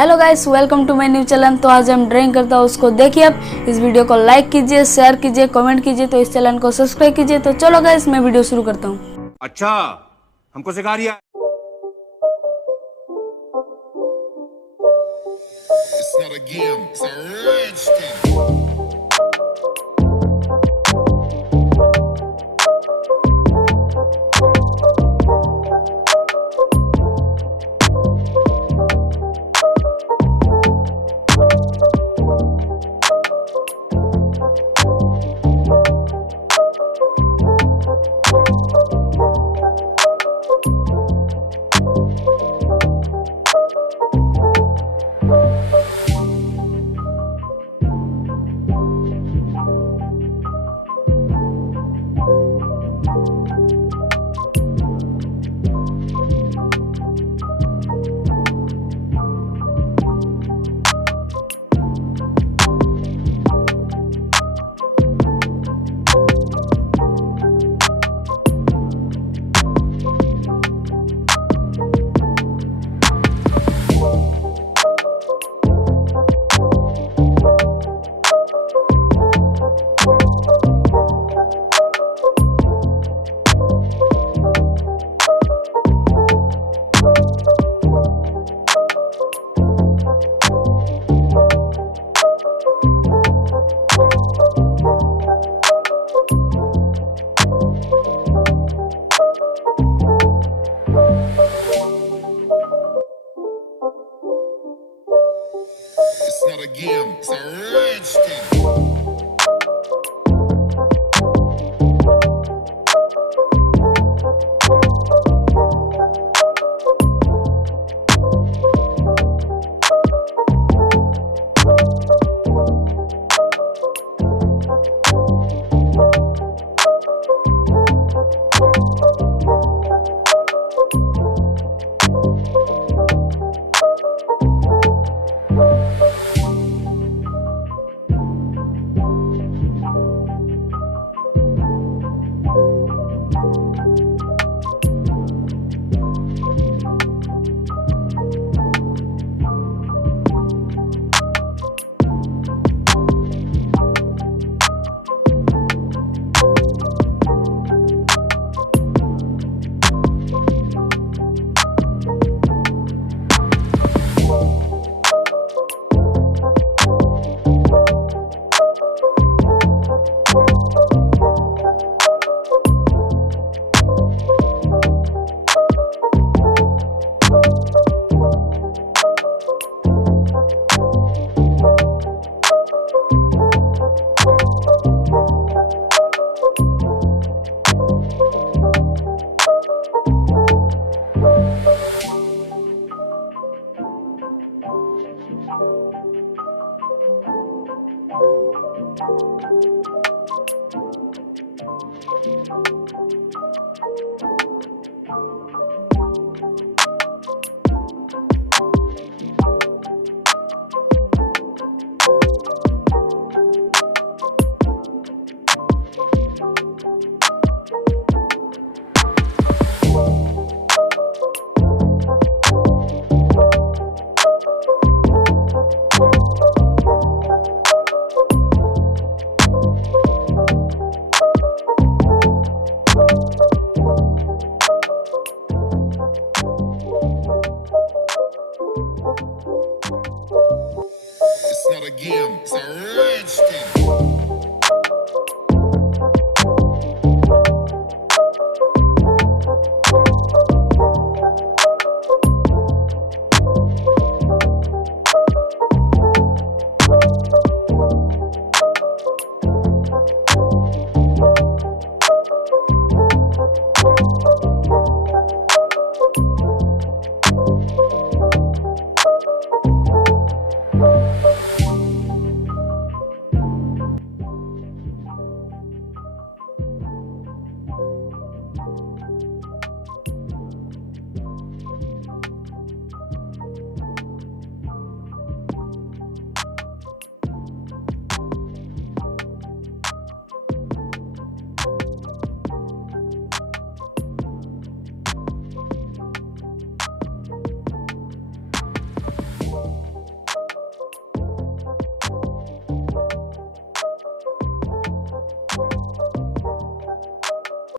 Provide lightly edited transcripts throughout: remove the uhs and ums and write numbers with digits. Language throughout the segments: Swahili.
Hello guys, welcome to my new channel. तो आज हम ड्राइंग करता हूँ, उसको देखिए। आप इस वीडियो को लाइक कीजिए, शेयर कीजिए, कमेंट कीजिए, तो इस चैनल को सब्सक्राइब कीजिए। तो चलो गाइस, मैं वीडियो शुरू करता हूँ। अच्छा, हमको सिखा रिया। It's not a game, it's a rich thing. It's not a game, it's a rich thing. It's not a game, it's a rich thing.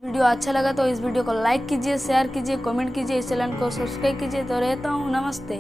Video अच्छा लगा तो इस वीडियो को लाइक कीजिए, शेयर कीजिए, कमेंट कीजिए, इस चैनल को सब्सक्राइब कीजिए। तो रहता हूँ, नमस्ते।